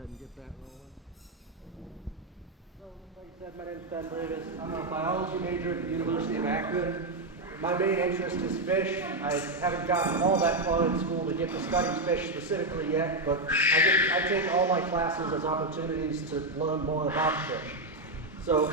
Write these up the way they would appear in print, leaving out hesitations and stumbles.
ahead and get that rolling. So, like I said, my name is Ben Davis. I'm a biology major at the University of Akron. My main interest is fish. I haven't gotten all that far in school to get to study fish specifically yet, but I take all my classes as opportunities to learn more about fish. So,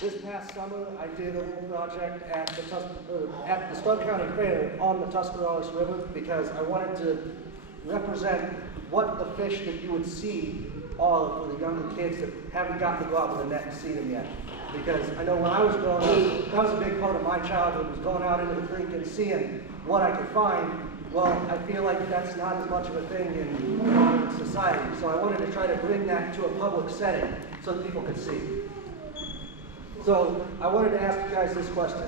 this past summer, I did a little project at the Stark County Fair on the Tuscarawas River because I wanted to represent what the fish that you would see are for the younger kids that haven't gotten to go out with a net and see them yet. Because I know when I was growing up, that was a big part of my childhood, was going out into the creek and seeing what I could find. Well, I feel like that's not as much of a thing in modern society. So I wanted to try to bring that to a public setting so that people could see. So I wanted to ask you guys this question.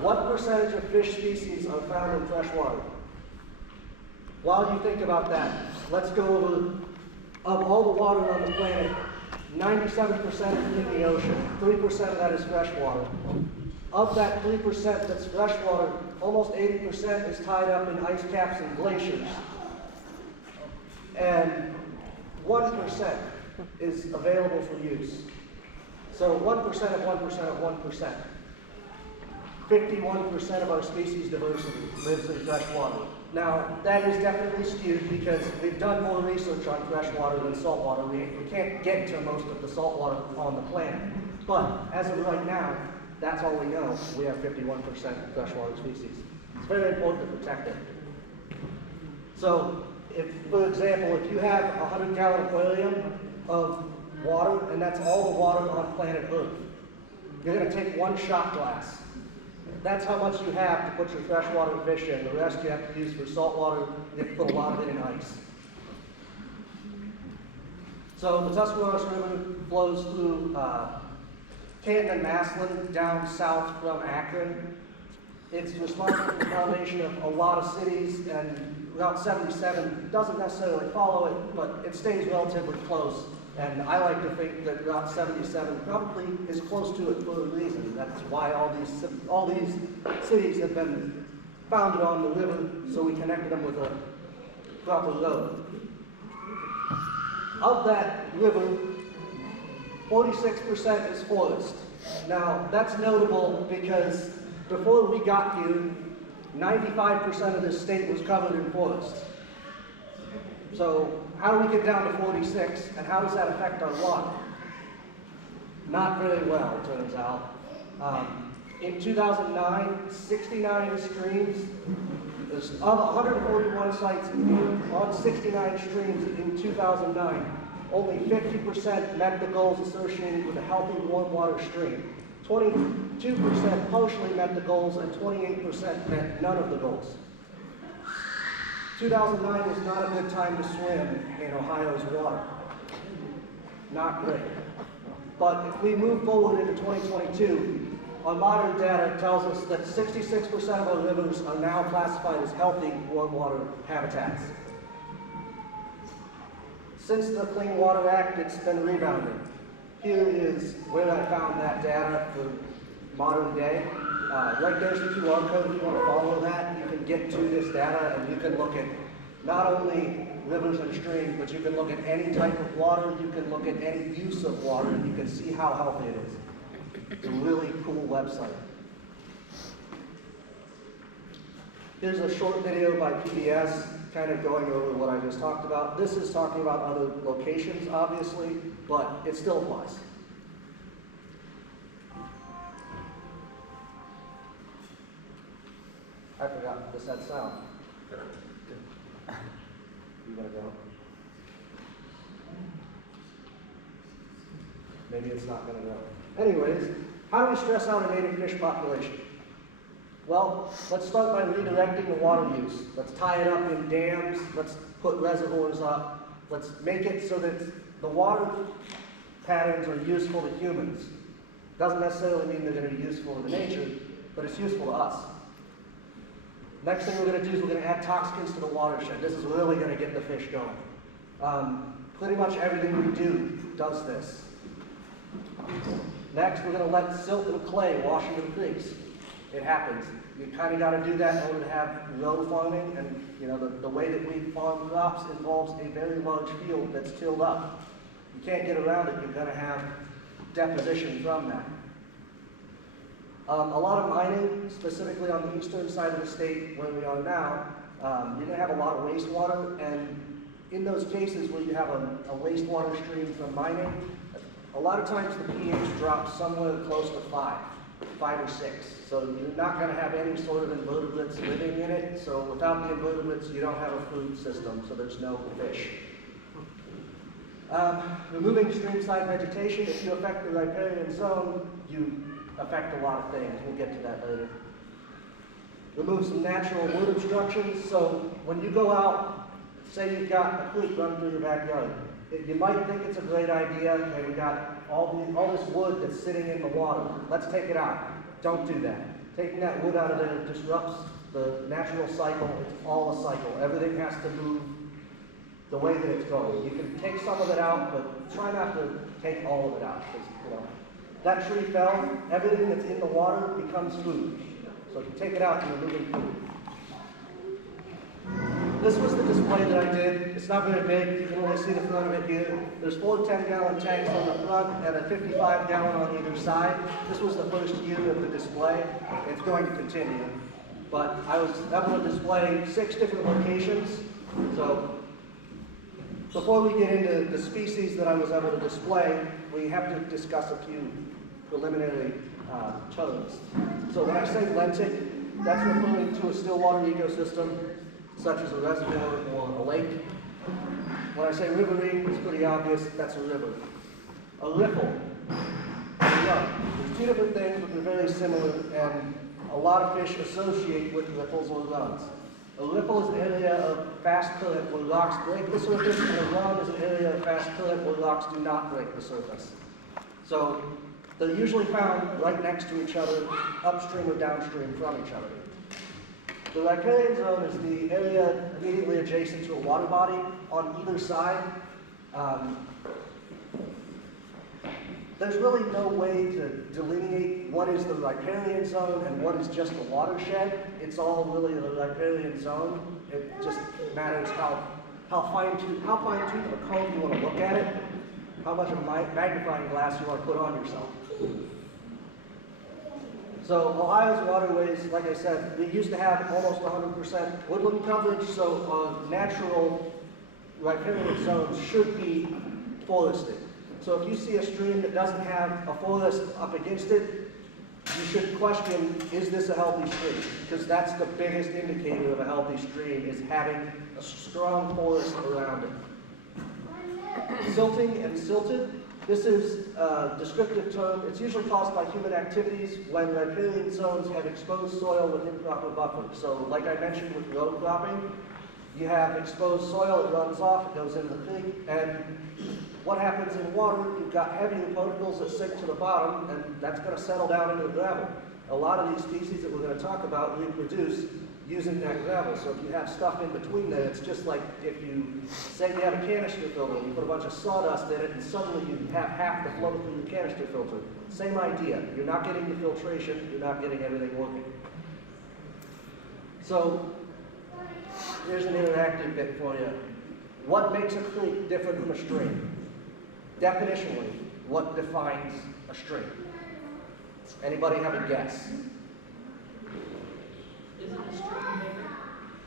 What percentage of fish species are found in fresh water? While you think about that, let's go over, of all the water on the planet, 97% is in the ocean. 3% of that is fresh water. Of that 3% that's fresh water, almost 80% is tied up in ice caps and glaciers. And 1% is available for use. So 1% of 1% of 1%. 51% of our species diversity lives in fresh water. Now, that is definitely skewed because we've done more research on fresh water than salt water. We can't get to most of the salt water on the planet. But as of right now, that's all we know. We have 51% freshwater species. It's very important to protect it. So, for example, if you have a 100-gallon aquarium of water, and that's all the water on planet Earth, you're going to take one shot glass. That's how much you have to put your freshwater fish in. The rest you have to use for salt water. You have to put a lot of it in ice. So the Tuscarawas River flows through Canton and Massillon down south from Akron. It's responsible for the foundation of a lot of cities, and Route 77 doesn't necessarily follow it, but it stays relatively close. And I like to think that Route 77 probably is close to it for a reason. That's why all these cities have been founded on the river, so we connected them with a proper road. Of that river, 46% is forest. Now, that's notable because before we got here, 95% of this state was covered in forest. So, how do we get down to 46, and how does that affect our water? Not very well, it turns out. In 2009, 69 streams, there's 141 sites on 69 streams in 2009. Only 50% met the goals associated with a healthy warm water stream. 22% partially met the goals, and 28% met none of the goals. 2009 was not a good time to swim in Ohio's water. Not great. But if we move forward into 2022, our modern data tells us that 66% of our rivers are now classified as healthy warm water habitats. Since the Clean Water Act, it's been rebounding. Here is where I found that data for modern day. Right there's the QR code. If you want to follow that, you can get to this data, and you can look at not only rivers and streams, but you can look at any type of water, you can look at any use of water, and you can see how healthy it is. It's a really cool website. Here's a short video by PBS, kind of going over what I just talked about. This is talking about other locations, obviously, but it still applies. I forgot this had sound. You gotta go. Maybe it's not gonna go. Anyways, how do we stress out a native fish population? Well, let's start by redirecting the water use. Let's tie it up in dams. Let's put reservoirs up. Let's make it so that the water patterns are useful to humans. Doesn't necessarily mean they're going to be useful to nature, but it's useful to us. Next thing we're going to do is we're going to add toxicants to the watershed. This is really going to get the fish going. Pretty much everything we do does this. Next, we're going to let silt and clay wash into the creeks. It happens. You kind of got to do that in order to have row farming, and you know the way that we farm crops involves a very large field that's tilled up. You can't get around it. You're going to have deposition from that. A lot of mining, specifically on the eastern side of the state where we are now, you're going to have a lot of wastewater, and in those cases where you have a wastewater stream from mining, a lot of times the pH drops somewhere close to 5 or 6. So you're not going to have any sort of invertebrates living in it. So without the invertebrates, you don't have a food system, so there's no fish. Removing streamside vegetation, if you affect the riparian zone, you affect a lot of things. We'll get to that later. Remove some natural wood obstructions. So when you go out, say you've got a creek running through your backyard, you might think it's a great idea. Okay, we got all this wood that's sitting in the water. Let's take it out. Don't do that. Taking that wood out of there disrupts the natural cycle. It's all a cycle. Everything has to move the way that it's going. You can take some of it out, but try not to take all of it out. Because, you know, that tree fell, everything that's in the water becomes food. So if you take it out, you're moving food. This was the display that I did. It's not very big. You can only see the front of it here. There's 4 10-gallon tanks on the front and a 55-gallon on either side. This was the first year of the display. It's going to continue. But I was able to display 6 different locations. So before we get into the species that I was able to display, we have to discuss a few preliminary terms. So when I say lentic, that's referring to a still water ecosystem, such as a reservoir or a lake. When I say riverine, it's pretty obvious, that's a river. A riffle, a run. There's 2 different things, but they're very similar, and a lot of fish associate with riffles or runs. A riffle is an area of fast current where rocks break the surface, and a run is an area of fast current where rocks do not break the surface. So they're usually found right next to each other, upstream or downstream from each other. The riparian zone is the area immediately adjacent to a water body on either side. There's really no way to delineate what is the riparian zone and what is just the watershed. It's all really the riparian zone. It just matters how fine-tooth of a comb you want to look at it, how much of a magnifying glass you want to put on yourself. So Ohio's waterways, like I said, we used to have almost 100% woodland coverage, so natural riparian zones should be forested. So if you see a stream that doesn't have a forest up against it, you should question, is this a healthy stream? Because that's the biggest indicator of a healthy stream, is having a strong forest around it. Silting and silted. This is a descriptive term. It's usually caused by human activities when riparian zones have exposed soil with improper buffer. So like I mentioned with row cropping, you have exposed soil, it runs off, it goes into the creek, and what happens in water, you've got heavier particles that sink to the bottom, and that's going to settle down into the gravel. A lot of these species that we're going to talk about reproduce using that gravel. So if you have stuff in between there, it's just like if you say you have a canister filter, you put a bunch of sawdust in it, and suddenly you have half the flow through the canister filter. Same idea. You're not getting the filtration, you're not getting everything working. So here's an interactive bit for you. What makes a creek different from a stream? Definitionally, what defines a stream? Anybody have a guess? Isn't a stream bigger?